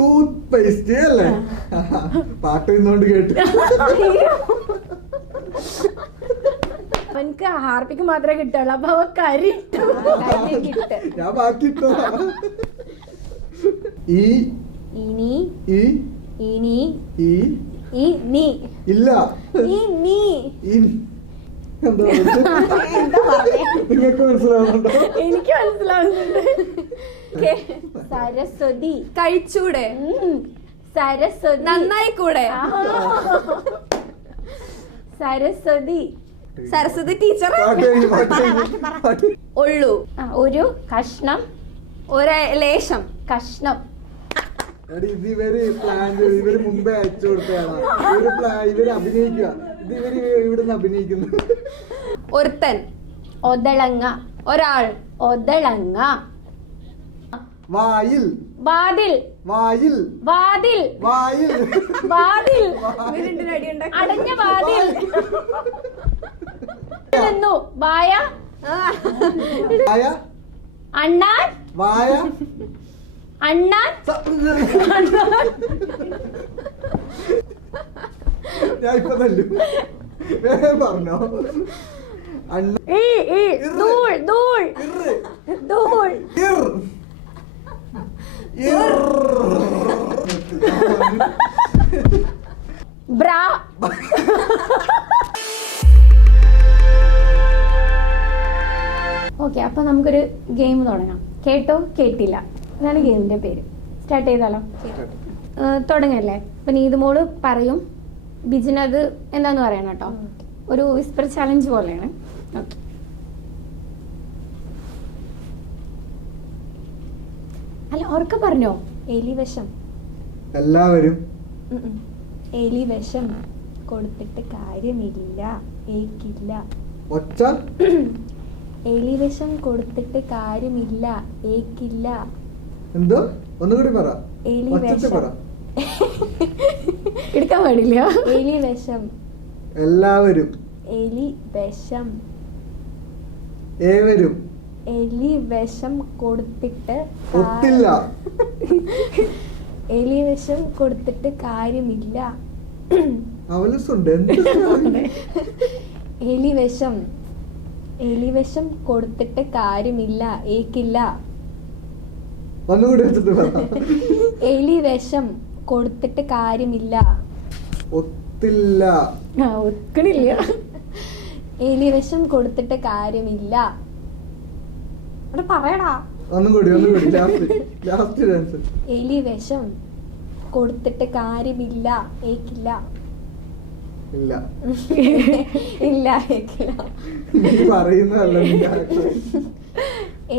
Tooth paste അല്ലേ? പാട്ട് ഇന്നോണ്ട് കേട്ടു. അവനക്ക് ഹാർപ്പിക്ക് മാത്രമേ കിട്ടുള്ളൂ, അപ്പൊ അവ കരി ഞാൻ ബാക്കി ഇട്ടോ. ഇനി ഇല്ല നിങ്ങൾക്ക് മനസ്സിലാവുന്നുണ്ടോ? എനിക്ക് മനസ്സിലാവുന്നുണ്ട്. സരസ്വതി കഴിച്ചൂടെ? സരസ്വതി നന്നായി കൂടെ? സരസ്വതി സരസ്വതി ടീച്ചർ ഉള്ളു. ഒരു കഷ്ണം, ഒരു ലേശം കഷ്ണം. ഇവര് മുമ്പേ അയച്ചു കൊടുത്തതാണ്. ഇവര് അഭിനയിക്കുക. ഇവര് ഇവിടുന്ന് അഭിനയിക്കുന്നു. ഒരുത്തൻ, ഒതളങ്ങ, ഒരാൾ, ഒതളങ്ങ. വായിൽ, വാതിൽ, വായിൽ, വാതിൽ, വായിൽ, വാതിൽ, അടിയുണ്ടാക്കി അടഞ്ഞ വാതിൽ. നിന്നു വായ, വായ, അണ്ണാൻ, വായ, അണ്ണാൻ. ഞാൻ ഇപ്പൊ തല്ലു. വേഗം പറഞ്ഞോ. ധൂൾ, ധൂൾ, ധൂൾ. ബ്രാ. ഓക്കെ, അപ്പൊ നമുക്കൊരു ഗെയിം തുടങ്ങാം. കേട്ടോ കേട്ടില്ല, ഇതാണ് ഗെയിമിന്റെ പേര്. സ്റ്റാർട്ട് ചെയ്താലോ? തുടങ്ങല്ലേ? അപ്പൊ നീതുമോള് പറയും, ബിജിനത് എന്താന്ന് പറയണം കേട്ടോ. ഒരു വിസ്പർ ചലഞ്ച് പോലെയാണ്. ഓക്കെ, അല്ല ഉറക്കെ പറഞ്ഞോ. എലിവിഷം. എല്ലാവരും എലിവിഷം കൊടുത്തിട്ട് കാര്യമില്ല, ഏക്കില്ല. ഒച്ച. എലിവിഷം കൊടുത്തിട്ട് കാര്യമില്ല, ഏക്കില്ല. എന്തോ? ഒന്നുകൂടി പറ. എലിവിഷം. പറ. എടുക്കാൻ പാടില്ല. എലിവിഷം. എല്ലാവരും. എലിവിഷം. ഏവരും. എലിവിഷം കൊടുത്തിട്ട് ഒത്തില്ല. എലിവിഷം കൊടുത്തിട്ട് കാര്യമില്ല. അവലസുണ്ട്. എലിവിഷം. എലിവിഷം കൊടുത്തിട്ട് കാര്യമില്ല, ഏക്കില്ല. ഒന്നുകൂടി വെച്ചിട്ട് പറ. എലിവിഷം കൊടുത്തിട്ട് കാര്യമില്ല. ഒത്തില്ല. ഒക്കണില്ല. എലിവിഷം കൊടുത്തിട്ട് കാര്യമില്ല. അവിടെ പറയടാ. ഒന്നുകൂടി. Last chance. എലിവിഷം കൊടുത്തിട്ട് കാര്യമില്ല, ഏക്കില്ല. ഇല്ല. ഇല്ല, ഏക്കില്ല. നീ പറയുന്നതല്ല.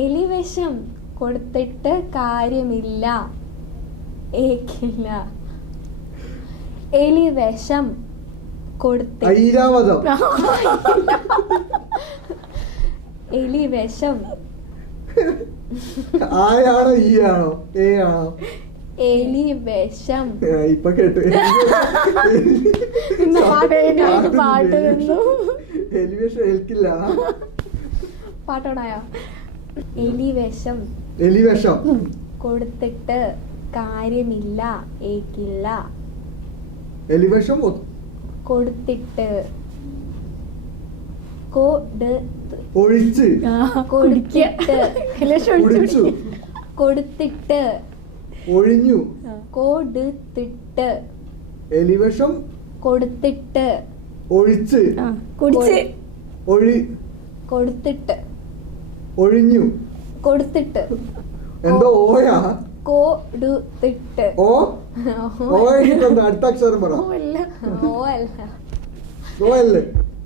എലിവിഷം കൊടുത്തിട്ട് കാര്യമില്ല, ഏക്കില്ല. എലിവിഷം കൊടുത്തിട്ട് ഐരാവതം. എലിവിഷം. ആയാണോ ഈ ആണോ ഏ ആണോ? എലിവിഷം. ഇപ്പൊ കേട്ടു. പാട്ട് തന്നു. എലിവേഷം ഏൽക്കില്ല. പാട്ടോടായോ? എലിവിഷം. എലിവേഷം കൊടുത്തിട്ട് കാര്യമില്ല, ഏക്കില്ല. എലിവേഷം കൊടുത്തിട്ട് ഒഴിച്ച് കൊടുത്തിട്ട് കുടിച്ചു കൊടുത്തിട്ട് ഒഴിഞ്ഞു കൊടുത്തിട്ട് എലിവേഷം കൊടുത്തിട്ട് ഒഴിച്ച് കുടിച്ച് കൊടുത്തിട്ട് ഒഴിഞ്ഞു കൊടുത്തിട്ട് എന്തോ ഓയാ കൊടുത്തിട്ട് ഓയിട്ടുണ്ട്. അടുത്ത അക്ഷരം പറ. ഓയല്ലേ?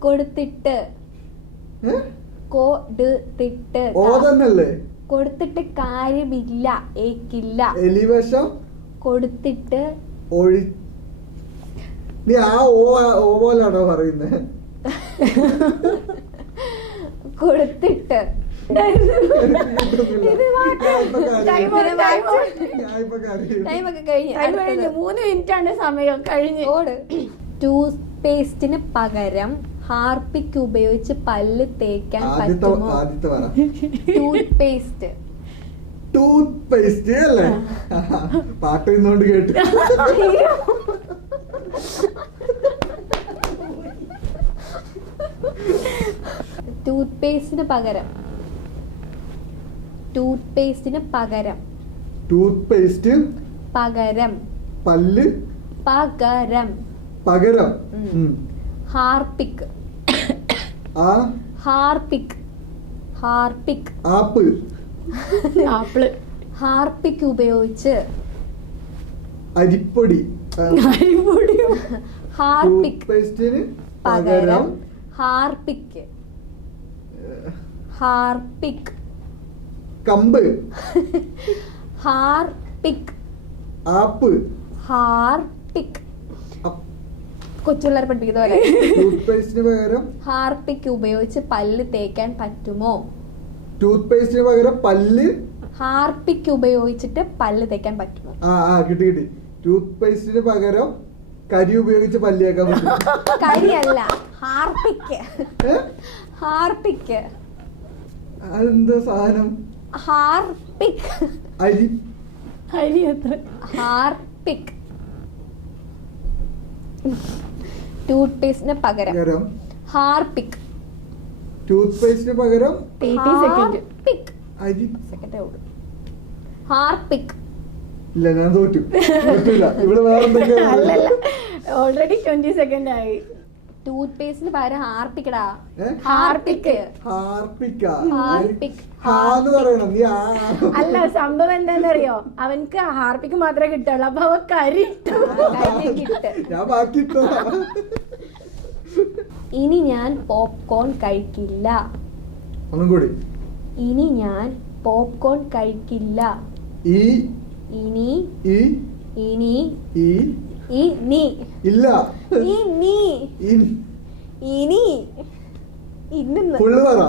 കൊടുത്തിട്ട് കൊടുത്തിട്ട് ഓ തന്നല്ലേ? കൊടുത്തിട്ട് കാര്യമില്ല, ഏക്കില്ല. എലിവേഷം കൊടുത്തിട്ട് ഒഴി. നീ ആ ഓ പോലാണോ പറയുന്നത്? കൊടുത്തിട്ട് ടൈമൊക്കെ കഴിഞ്ഞ് 3 മിനിറ്റാണ് സമയം കഴിഞ്ഞ്. ടൂത്ത് പേസ്റ്റിന് പകരം ഹാർപ്പിക്ക് ഉപയോഗിച്ച് പല്ല് തേക്കാൻ പറ്റുമോ? ആദ്യത്തെ പറ. Tooth paste. ടൂത്ത് പേസ്റ്റ് അല്ലേ? പാട്ട് ഇന്നുകൊണ്ട് കേട്ടു. ടൂത്ത് പേസ്റ്റിന് പകരം ടൂത്ത് പേസ്റ്റിന് പകരം ടൂത്ത് പേസ്റ്റ് പകരം പല്ല് പകരം പകരം ഹാർപിക് ആ Harpic Harpic apple apple. Harpic ഉപയോഗിച്ച് അരിപ്പൊടി ഹാർപിക് ടൂത്ത് പേസ്റ്റിന് പകരം പകരം ഹാർപിക് ഹാർപിക് കമ്പ് ഹാർപിക് ആപ്പ് ഹാർപിക് കൊച്ചുപിള്ളേരെ പഠിപ്പിക്കുന്ന പോലെ ടൂത്ത് പേസ്റ്റിന് പകരം ഹാർപിക് ഉപയോഗിച്ച് പല്ല് തേക്കാൻ പറ്റുമോ? ടൂത്ത് പേസ്റ്റിന് പകരം പല്ല് ഹാർപിക് ഉപയോഗിച്ചിട്ട് പല്ല് തേക്കാൻ പറ്റുമോ? കിട്ടി ടൂത്ത് പേസ്റ്റിന് പകരം കരി ഉപയോഗിച്ച് പല്ലിയാക്കാൻ പറ്റും. കരിയല്ല, ഹാർപിക് ഏ? ഹാർപിക് അതെന്താ സാധനം? ഹാർപിക് അരി അരി എത്ര? ഹാർപിക് ടൂത്ത് പേസ്റ്റിന് പകരം പകരം ഹാർപിക് ടൂത്ത് പേസ്റ്റിന് പകരം 30 സെക്കൻഡ്. ഹാർപിക് അരി സെക്കൻഡേ ഉള്ളൂ. ഹാർപിക് ഇല്ല, ഞാൻ തോറ്റു. പറ്റില്ല. ഇവിടെ വേറെ എന്തെങ്കിലും അല്ലല്ല, ഓൾറെഡി 20 സെക്കൻഡ് ആയി. ടൂത്ത് പേസ്റ്റിന് പകരം ഹാർപിക്കടാ. ഏ? ഹാർപിക് ഹാർപ്പിക്കാ ഹാർപിക് ഹാന്ന് പറയണം നീ ആ. അല്ല, സംഭവം എന്താന്നറിയോ, അവൻക്ക് ഹാർപ്പിക്ക് മാത്രമേ കിട്ടുള്ളൂ. അപ്പൊ അവ കരി ഇട്ടു. കിട്ട്. ഞാൻ ബാക്കി ഇട്ടോ. ഇനി ഞാൻ പോപ്കോൺ കഴിക്കില്ല. ഒന്നും കൂടി. ഇനി ഞാൻ പോപ്കോൺ കഴിക്കില്ല. ഈ ഇനി ഈ ഇനി ഈ ഇനി ഇല്ല ഇനി ഇൻ- ഇനി ഇന്ന് ഫുള്ള് പറ.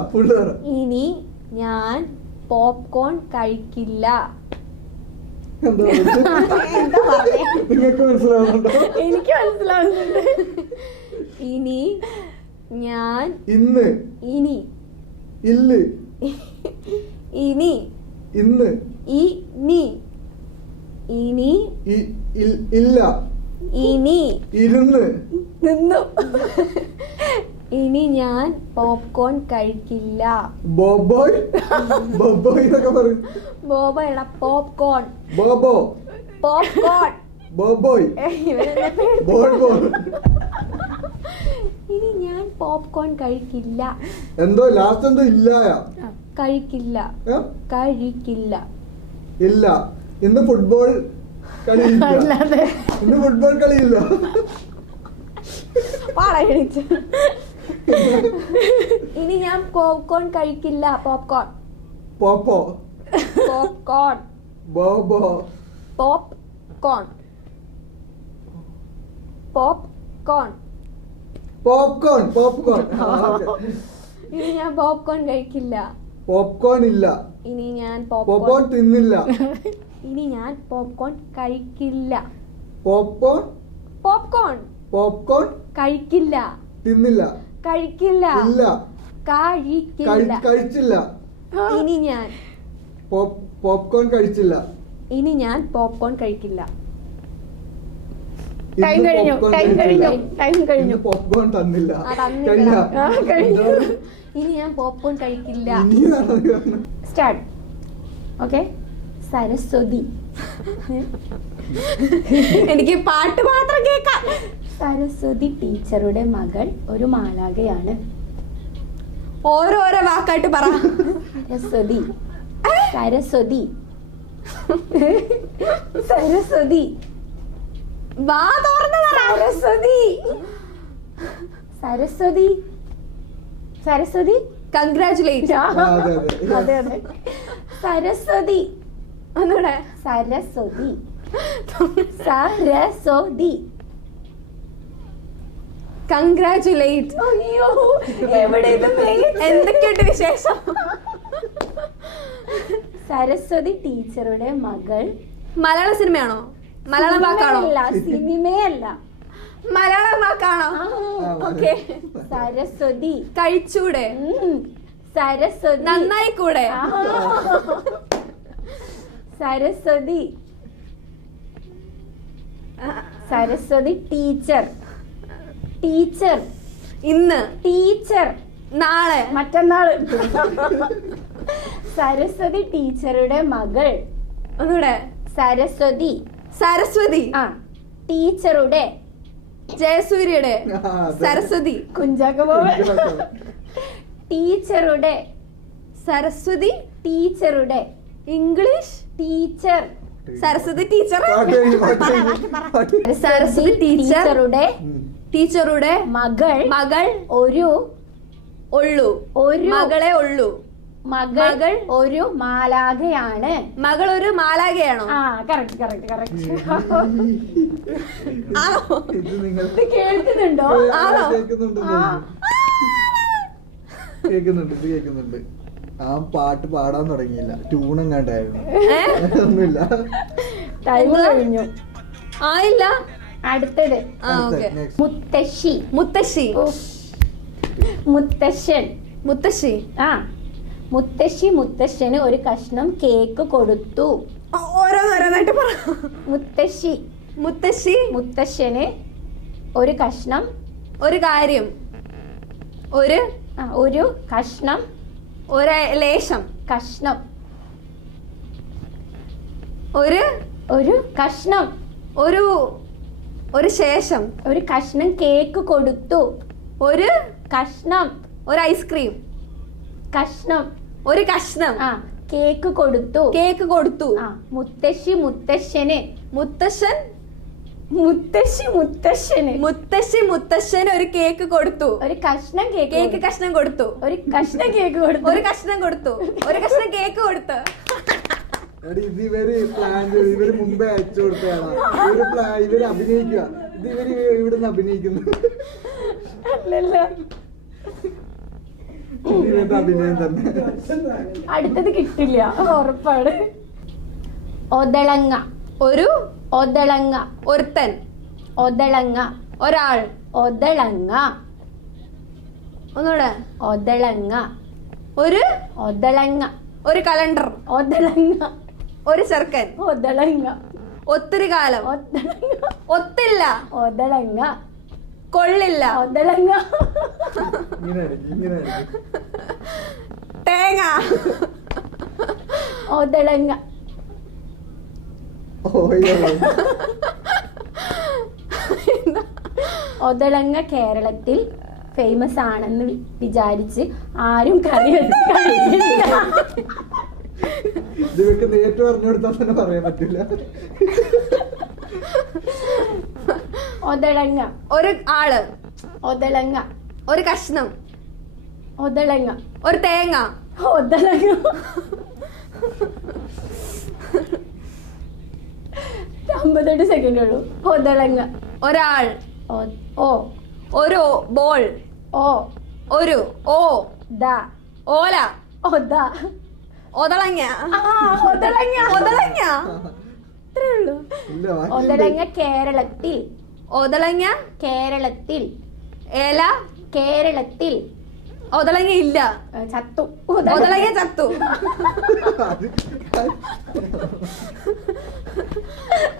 ഇനി ഞാൻ പോപ്കോൺ കഴിക്കില്ല. എന്താ നിങ്ങൾക്ക് മനസ്സിലാവുന്നുണ്ടോ? എനിക്ക് മനസ്സിലാവുന്നുണ്ട്. ഇനി ഞാൻ ഇന്ന് ഇനി ഇല്ല് ഇനി ഇന്ന് ഇനി ഇനി ഇല്ല ഇനി ഇരുന്ന് നിന്നു. ഇനി ഞാൻ പോപ്കോൺ കഴിക്കില്ല. ബോബോയ് എന്നൊക്കെ പറയും. ബോബയല്ല, പോപ്കോൺ. ബോബോ പോപ്കോൺ. ബോബോയ് ബോൾ. ഇനി ഞാൻ പോപ്കോൺ കഴിക്കില്ല. എന്തോ ലാസ്റ്റ് എന്തോ ഇല്ലായ കഴിക്കില്ല. ഏ? കഴിക്കില്ല. ഇല്ല. ഇന്ന് ഫുട്ബോൾ കളിയില്ല. അല്ലാതെ ഇന്ന് ഫുട്ബോൾ കളിയില്ല. ഇനി ഞാൻ പോപ്കോൺ കഴിക്കില്ല. പോപ്കോൺ. പോപ്പോ പോപ്കോൺ. ബോബോ പോപ്കോൺ. പോപ്കോൺ. പോപ്കോൺ. ഇനി ഞാൻ പോപ്കോൺ കഴിക്കില്ല. പോപ്കോൺ ഇല്ല. ഇനി ഞാൻ പോപ്കോൺ പോപ്കോൺ. തിന്നില്ല. ഇനി ഞാൻ പോപ്കോൺ കഴിക്കില്ല. പോപ്കോൺ പോപ്കോൺ കഴിക്കില്ല. തിന്നില്ല. കഴിക്കില്ല. ഇല്ല. കഴിക്കില്ല. കഴിച്ചില്ല. ഇനി ഞാൻ പോപ്കോൺ കഴിച്ചില്ല. ഇനി ഞാൻ പോപ്കോൺ കഴിക്കില്ല. ടൈം ഇന്ന് കഴിഞ്ഞു. popcorn ടൈം കഴിച്ചില്ല. കഴിഞ്ഞു. ഇന്ന് പോപ്കോൺ തന്നില്ല. തന്നില്ല. കഴിഞ്ഞു. ഇനി ഞാൻ പോപ്കോൺ കഴിക്കില്ല. ഇനിയാണ് സ്റ്റാർട്ട്. ഓക്കെ. സരസ്വതി. എനിക്ക് പാട്ട് മാത്രം കേൾക്കാം. സരസ്വതി ടീച്ചറുടെ മകൾ ഒരു മാലാഖയാണ്. ഓരോരോ വാക്കായിട്ട് പറ. സരസ്വതി. സരസ്വതി. സരസ്വതി. വാ തുറന്ന് പറ. സരസ്വതി. സരസ്വതി. സരസ്വതി. കൺഗ്രാറ്റുലേറ്റ്. അതെ. സരസ്വതി. ഒന്നുകൂടെ. സരസ്വതി. സരസ്വതി. കൺഗ്രാറ്റുലേറ്റ്. അയ്യോ, എവിടെ ഇത് എന്തൊക്കെയുണ്ട് വിശേഷം? സരസ്വതി ടീച്ചറുടെ മകൾ. മലയാള സിനിമയാണോ? മലയാളം വാക്കാണോ? സിനിമയല്ല. മലയാളം വാക്കാണോ? ഓക്കെ. സരസ്വതി. കഴിച്ചൂടെ? സരസ്വതി. നന്നായി കൂടെ? സരസ്വതി. സരസ്വതി ടീച്ചർ. ടീച്ചർ. ഇന്ന്. ടീച്ചർ. നാളെ. മറ്റന്നാള്. സരസ്വതി ടീച്ചറുടെ മകൾ. ഒന്നുകൂടെ. സരസ്വതി. സരസ്വതി. ആ. ടീച്ചറുടെ. ജയസൂര്യയുടെ. സരസ്വതി. കുഞ്ചാക്കോ ടീച്ചറുടെ. സരസ്വതി ടീച്ചറുടെ. English. Teacher. Saraswathi teacher. Saraswathi ടീച്ചറുടെ. ടീച്ചറുടെ മകൾ. മകൾ. ഒരു. ഉള്ളു. ഒരു. മകളെ ഉള്ളു. മകൾ ഒരു മാലാഖയാണ്. മകൾ ഒരു മാലാഖയാണോ? ആ, കറക്റ്റ് കറക്റ്റ് കറക്റ്റ്. ആണോ? ഇത് നിങ്ങൾ ഇത് കേൾക്കുന്നുണ്ടോ? ആണോ? കേൾക്കുന്നുണ്ട്, ഇത് കേൾക്കുന്നുണ്ട്. ആ പാട്ട് പാടാൻ തുടങ്ങിയില്ല, ട്യൂണെങ്ങാണ്ടായിരുന്നു. ഒന്നുമില്ല, ടൈം കഴിഞ്ഞു. ആയില്ല. അടുത്തത് ഓക്കെ. മുത്തശ്ശി. മുത്തശ്ശി. മുത്തശ്ശൻ. മുത്തശ്ശി. ആ. മുത്തശ്ശി മുത്തശ്ശന് ഒരു കഷ്ണം കേക്ക് കൊടുത്തു. ഓരോന്നോരോന്നായിട്ട് പറ. മുത്തശ്ശി. മുത്തശ്ശി മുത്തശ്ശന് ഒരു കഷ്ണം. ഒരു കാര്യം. ഒരു ഒരു കഷ്ണം. ഒരു ലേശം. കഷ്ണം. ഒരു ഒരു കഷ്ണം. ഒരു ഒരു ശേഷം. ഒരു കഷ്ണം കേക്ക് കൊടുത്തു. ഒരു കഷ്ണം. ഒരു ഐസ്ക്രീം. കഷ്ണം. ഒരു കഷ്ണം. ആ. കേക്ക് കൊടുത്തു. കേക്ക് കൊടുത്തു. ആ. മുത്തശ്ശി മുത്തശ്ശന്. മുത്തശ്ശൻ. മുത്തശ്ശി മുത്തശ്ശന്. മുത്തശ്ശി മുത്തശ്ശന് ഒരു കേക്ക് കൊടുത്തു. ഒരു കഷ്ണം കേക്ക്. കേക്ക് കഷ്ണം കൊടുത്തു. ഒരു കഷ്ണം കേക്ക് കൊടുത്തു. ഒരു കഷ്ണം കൊടുത്തു. ഒരു കഷ്ണം കേക്ക് കൊടുത്തു. ഇത് ഇവര് പ്ലാൻ ചെയ്ത് ഇവര് മുമ്പേ അയച്ചു കൊടുത്തതാണ്. ഇവര് അഭിനയിക്കുക. ഇത് ഇവര് ഇവിടുന്ന് അഭിനയിക്കുന്നു. അല്ലല്ല. ഇവരുടെ അഭിനയം തന്നെ. അടുത്തത് കിട്ടില്ല, ഉറപ്പാണ്. ഒതളങ്ങ. ഒരു. ഒതളങ്ങ. ഒരുത്തൻ. ഒതളങ്ങ. ഒരാൾ. ഒതളങ്ങ. ഒന്നുകൂടെ. ഒതളങ്ങ. ഒരു. ഒതളങ്ങ. ഒരു കലണ്ടർ. ഒതളങ്ങ. ഒരു ചെറുക്കൻ. ഒതളങ്ങ. ഒത്തിരി കാലം. ഒതളങ്ങ. ഒത്തില്ല. ഒതളങ്ങ. കൊള്ളില്ല. ഒതളങ്ങ. ഇങ്ങനെ തേങ്ങ. ഒതളങ്ങ. ഒതളങ്ങ കേരളത്തിൽ ഫേമസ് ആണെന്ന് വിചാരിച്ച് ആരും കറി വെച്ച് കഴിക്കില്ല. ഇതൊക്കെ നേരിട്ട് പറഞ്ഞു കൊടുത്താൽ തന്നെ പറയാൻ പറ്റില്ല. ഒതളങ്ങ. ഒരു ആള്. ഒതളങ്ങ. ഒരു കഷ്ണം. ഒതളങ്ങ. ഒരു തേങ്ങ. ഒതളങ്ങ. 58 സെക്കൻഡ് ഉള്ളൂ. ഒതളങ്ങ. ഒരാൾ. ഓ. ഒരു ബോൾ. ഓ. ഒരു. ഓ. ദ. ഓല. ഒത. ഒതളങ്ങ. ഒതളങ്ങ. ഒതളങ്ങ. ഇത്രേ ഉള്ളൂ. ഒതളങ്ങ കേരളത്തിൽ. ഒതളങ്ങ കേരളത്തിൽ. ഏല. കേരളത്തിൽ. ഒതളങ്ങ ഇല്ല. ചത്തു. ഒതളങ്ങ ചത്തു.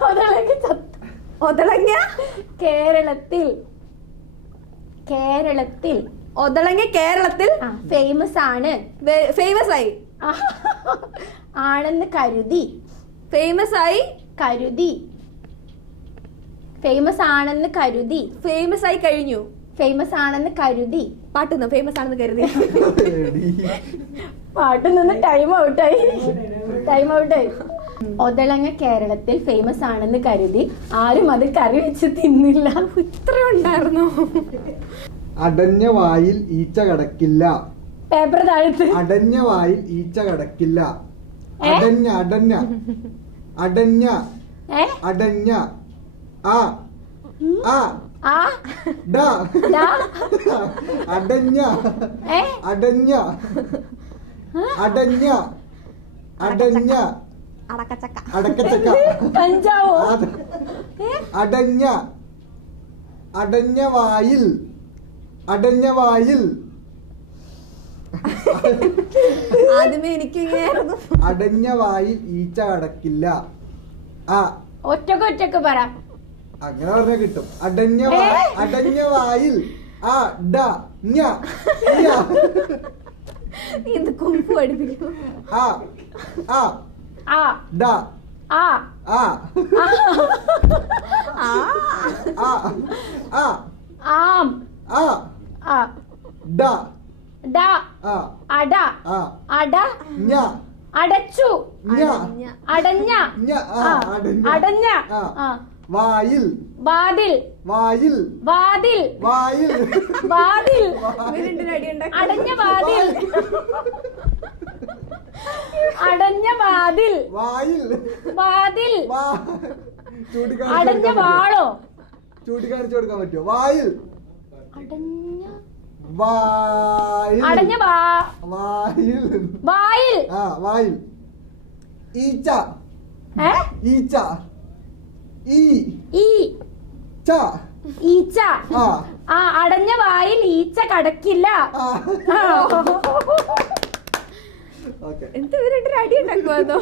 ഒതളങ്ങ ചത്തു. ഒതളങ്ങ കേരളത്തിൽ. കേരളത്തിൽ. ഒതളങ്ങ കേരളത്തിൽ ഫേമസ് ആണ്. ഫേമസ് ആയി. ആണെന്ന് കരുതി. ഫേമസ് ആയി. കരുതി. ഫേമസ് ആണെന്ന് കരുതി. ഫേമസ് ആയി കഴിഞ്ഞു. ഫേമസ് ആണെന്ന് കരുതി. പാട്ടുന്നു ഫേമസ് ആണെന്ന് കരുതി. പാട്ട് നിന്ന് ടൈം ഔട്ടായി. ടൈം ഔട്ടായി. ഒതളങ്ങ കേരളത്തിൽ ഫേമസ് ആണെന്ന് കരുതി ആരും അത് കറി വെച്ച് തിന്നില്ല. ഇത്ര ഉണ്ടായിരുന്നു. അടഞ്ഞ വായിൽ ഈച്ച കടക്കില്ല. പേപ്പർ താഴത്ത്. അടഞ്ഞ വായിൽ ഈച്ച കടക്കില്ല. അടഞ്ഞ അടഞ്ഞ അടഞ്ഞ അടഞ്ഞ ആ ആ ആ ഡ ഡ അടഞ്ഞ അടഞ്ഞ അടഞ്ഞ അടഞ്ഞ അടക്കച്ചക്ക. അടക്കച്ചക്ക. കഞ്ചാവോ? അടഞ്ഞ അടഞ്ഞ വായിൽ അടഞ്ഞ വായിൽ ആദ്യമേ എനിക്ക് ഇങ്ങനെയായിരുന്നു. അടഞ്ഞ വായിൽ ഈച്ച കടക്കില്ല. ആ ഒറ്റക്ക് പറ. അങ്ങനെ പറഞ്ഞാ കിട്ടും. അടഞ്ഞ വായിൽ ആ ഡ ഞ യ. ഇത് കുമ്പ് പഠിപ്പിക്കും. ആ ആ ആ ഡ ആ ആ ആ ആ ആ ആം ആ ആ ഡ ഡ ആ അട ആ അട ഞ അടച്ചു ഞ അടഞ്ഞ ഞ ആ അടഞ്ഞ ആ വായിൽ വാതിൽ വായിൽ വാതിൽ വായിൽ വാതിൽ ഇവരുടെ അടി ഉണ്ടാക്കി. അടഞ്ഞ വാതിൽ അടഞ്ഞ വാതിൽ വായിൽ വാതിൽ ചൂണ്ടിക്കാണിച്ചു അടഞ്ഞ വാളോ ചൂണ്ടിക്കാണിച്ചു കൊടുക്കാൻ പറ്റുമോ? വായിൽ അടഞ്ഞ വായിൽ അടഞ്ഞ വായിൽ വായിൽ ആ വായിൽ ഈച്ച ഈച്ച ഈ ഈ ച ഈച്ച ആ ആ അടഞ്ഞ വായിൽ ഈച്ച കടക്കില്ല. ആ ആ. ഓക്കെ. എന്ത് ഇവരുടെ അടി ഉണ്ടാക്കുവാന്നോ?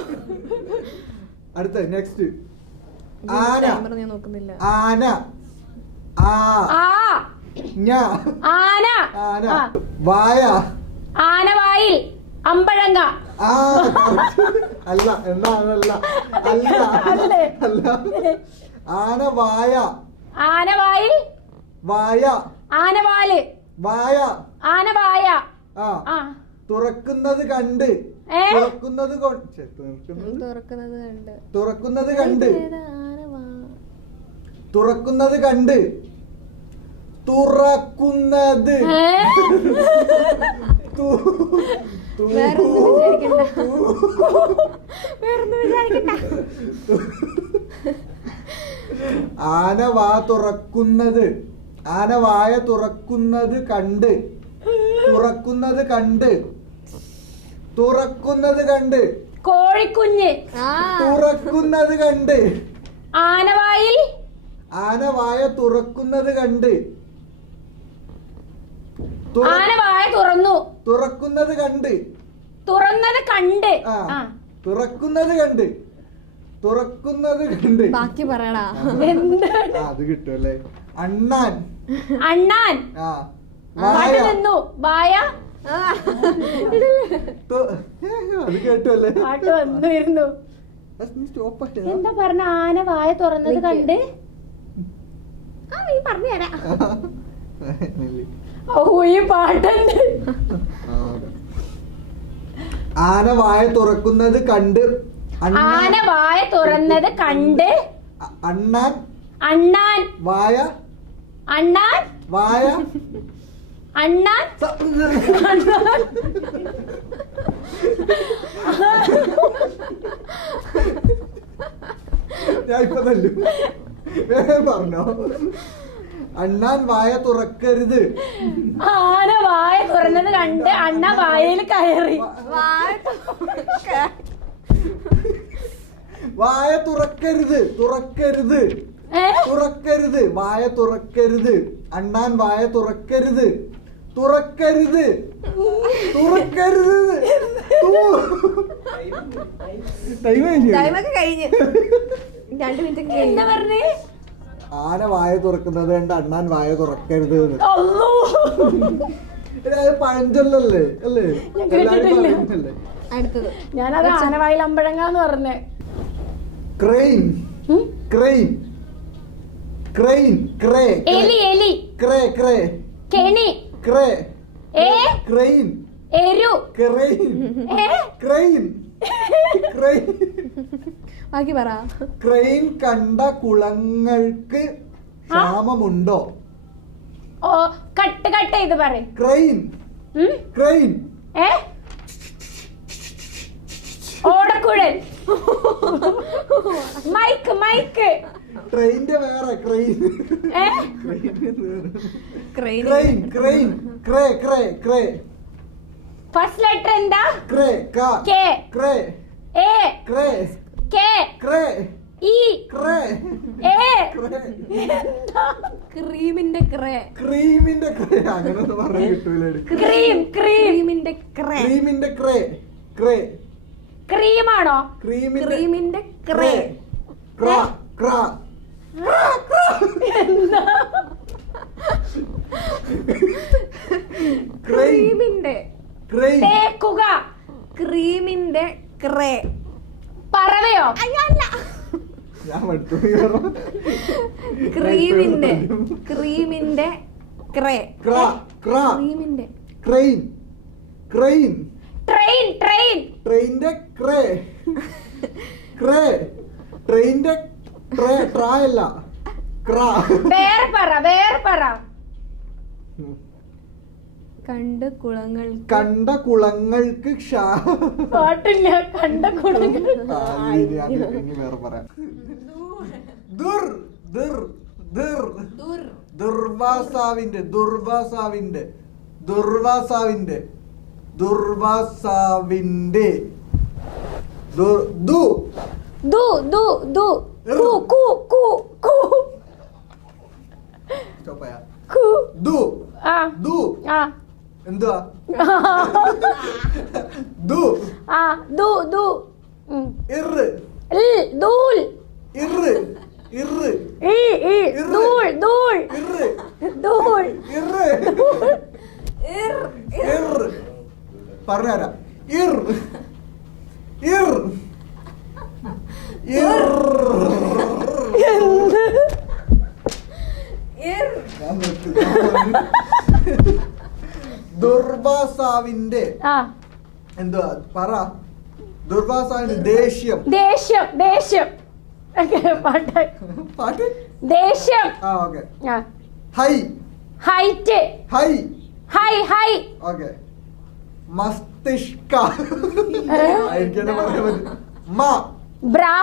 അടുത്ത നെക്സ്റ്റ് ആന ഞാൻ നോക്കുന്നില്ല. ആന ആ ആ ഞ ആന ആന ആ. വായ ആനവായിൽ അമ്പഴങ്ങ. ആ അല്ല എന്നാ അതല്ല അല്ല അല്ലേ? അല്ല ആന വായ ആനവായിൽ വായ ആനവാല് വായ ആനവായ ആ ആ തുറക്കുന്നത് കണ്ട് തുറക്കുന്നത് തുറക്കുന്നത് കണ്ട് തുറക്കുന്നത് കണ്ട് ആന വാ. തുറക്കുന്നത് കണ്ട് തുറക്കുന്നത് വേറൊന്നും വിചാരിക്കണ്ട. വേറൊന്നും വിചാരിക്കണ്ട. ആന വാ തുറക്കുന്നത് ആന വായ തുറക്കുന്നത് കണ്ട് തുറക്കുന്നത് കണ്ട് തുറക്കുന്നത് കണ്ട് കോഴിക്കുഞ്ഞ് ആ തുറക്കുന്നത് കണ്ട് ആനവായിൽ ആന വായ തുറക്കുന്നത് കണ്ട് ആനവായ തുറന്നു തുറക്കുന്നത് കണ്ട് തുറന്നത് കണ്ട് ആ ആ. തുറക്കുന്നത് കണ്ട് തുറക്കുന്നത് കണ്ട് ബാക്കി പറയടാ. എന്താണ് ആ, അത് കിട്ടും അല്ലേ? അണ്ണാൻ അണ്ണാൻ ആ പാട്ട് വായ നിന്നു വായ ആ. അത് കേട്ടു അല്ലേ? പാട്ട് വന്നിരുന്നു. സ്റ്റോപ്പ് എന്താ പറഞ്ഞ ആന വായ തുറന്നത് കണ്ട് ആ നീ പറഞ്ഞുതരാ. ഓ ഈ പാട്ടുണ്ട്. ആന വായ തുറക്കുന്നത് കണ്ട് ആന വായ തുറന്നത് കണ്ട് അണ്ണാൻ അണ്ണാൻ വായ അണ്ണാൻ വായ അണ്ണാൻ ഞാൻ ഇപ്പൊ തല്ലു പറഞ്ഞോ. അണ്ണാൻ വായ തുറക്കരുത്. ആന വായ തുറന്നത് കണ്ട് അണ്ണ വായയിൽ കയറി. വായ തുറക്കരുത് തുറക്കരുത് ഏ? തുറക്കരുത് വായ തുറക്കരുത്. അണ്ണാൻ വായ തുറക്കരുത് തുറക്കരുത് തുറക്കരുത്. ടൈമൊക്കെ കഴിഞ്ഞ് 2 മിനിറ്റ് എന്താ പറഞ്ഞേ? ആന വായ തുറക്കുന്നത് കണ്ട് അണ്ണാൻ വായ തുറക്കരുത്. അള്ളോ. അത് പഴഞ്ചൊല്ലല്ലേ അല്ലേ? ഞാൻ കേട്ടിട്ടില്ല. അടുത്തത് ഞാനത് ആനവായിൽ അമ്പഴങ്ങാന്ന് പറഞ്ഞേ. ക്രെയിൻ ക്രെയിൻ ക്രെയിൻ ക്രേ എലി എലി ക്രേ ക്രേ കെണി ക്രേ ഏ ക്രെയിൻ എരു ക്രെയിൻ ഏ ക്രെയിൻ ക്രെയിൻ ബാക്കി പറ. ക്രെയിൻ കണ്ട കുളങ്ങൾക്ക് ക്ഷാമമുണ്ടോ? ഓ കട്ട് ചെയ്ത് പറയും. ക്രെയിൻ ക്രെയിൻ ഏ ഓടക്കുഴൽ മൈക്ക് മൈക്ക് ട്രെയിനിന്റെ വേറെ ക്രെയിൻ ഏ ക്രെയിൻ ക്രെയിൻ ക്രെയിൻ ക്രേ ക്രേ ക്രേ ഫസ്റ്റ് ലെറ്റർ എന്താ? ക്രേ ക കെ ക്രേ എ ക്രേ കെ ക്രേ ഇ ക്രേ എ ക്രീമിന്റെ ക്രേ. ക്രീമിന്റെ ക്രേ അങ്ങനെ ഒന്നും പറയാൻ കിട്ടൂലേ. ക്രീമിന്റെ ക്രേ. ക്രീമിന്റെ ക്രേ. ക്രേ ക്രീമാണോ? ക്രീമിന്റെ ക്രേ. ക്രാ ക്രാ ക്രീമിന്റെ തേക്കുക. ക്രീമിന്റെ ക്രേ. പറവയോ? ഞാൻ മടുത്തു. ക്രീമിന്റെ ക്രേ. ക്രാ ക്രാ ക്രീമിന്റെ ക്രെയിൻ ക്രെയിൻ ട്രെയിൻ. ട്രെയിനിന്റെ ക്രേ. ക്രേ ട്രെയിനിന്റെ ട്രേ. ട്രാ അല്ല ക്രാ. വേറെ പറ. കണ്ട കുളങ്ങൾക്ക് പാട്ടില്ല. കണ്ട കുളങ്ങൾ. ഇനി വേറെ പറയാം. ദുർവാസാവിന്റെ എന്തുവാ? ഇറ് ദൂൽ. ഇറ് ഇറ് ദൂൾ. ഇറ് പറഞ്ഞുതരാം. ദുർവാസാവിന്റെ എന്തുവാ പറ? ദുർവാസാവിന്റെ ദേഷ്യം. പാട്ട് ദേഷ്യം. ഓക്കെ. ഹൈറ്റ്. ഓക്കെ. മസ്തിഷ്ക. എനിക്കെന്നെ പറയാൻ പറ്റും. ബ്രാ.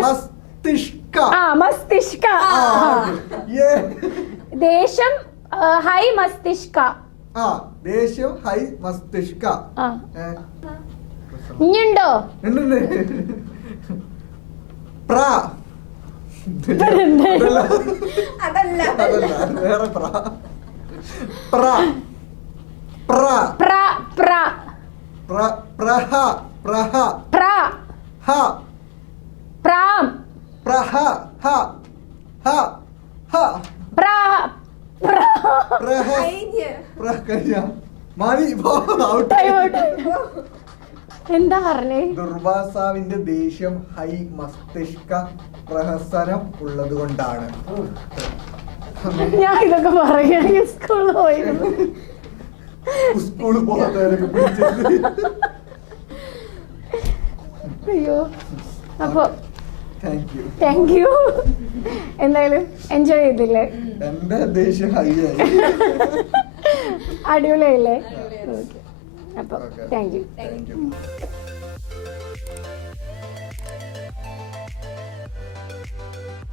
മസ്തിഷ്ക. ദേഷ്യം ഹൈ മസ്തിഷ്ക. ദേഷ്യം ഹൈ മസ്തിഷ്ക. ഇനിയുണ്ടോ? അതല്ല വേറെ എന്താ പറഞ്ഞേ? ദുർവാസാവിന്റെ ദേഷ്യം ഹൈ മസ്തിഷ്ക പ്രഹസനം ഉള്ളത് കൊണ്ടാണ്. ഞാൻ ഇതൊക്കെ പറയുകയാണെങ്കിൽ സ്കൂളിൽ പോയിരുന്നു. സ്കൂളിൽ പോകാത്തവരൊക്കെ പിടിച്ചത്. അയ്യോ. അപ്പൊ താങ്ക് യു. എന്തായാലും എൻജോയ് ചെയ്തില്ലേ? എന്റെ ദേഷ്യം ഹൈ ആയി. അടിപൊളിയായില്ലേ? അപ്പൊ താങ്ക് യു.